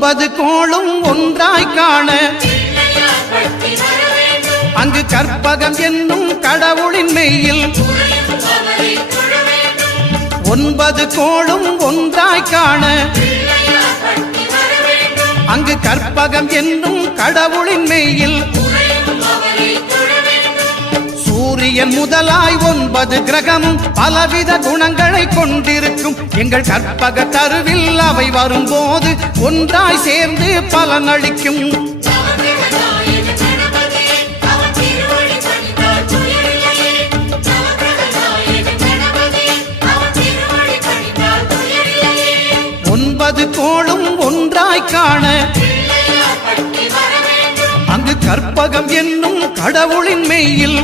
9 கோளும் ஒன்றாய் காண அங்கு கற்பகம் என்னும் கடவுளின் மெய்யில் 9 கோளும் ஒன்றாய் காண அங்கு கற்பகம் என்னும் கடவுளின் மெய்யில் சூரியன் முதலாய் 9 கிரகமும் பலவித குணங்களை கொண்டிருக்கும் எங்கள் கற்பக தருவில் அவை வரும்போது ஒன்றாய் சேர்ந்து பலனளிக்கும். கோளும் ஒன்றாய் காண அங்கு கற்பகம் என்னும் கடவுளின் மெய்யில்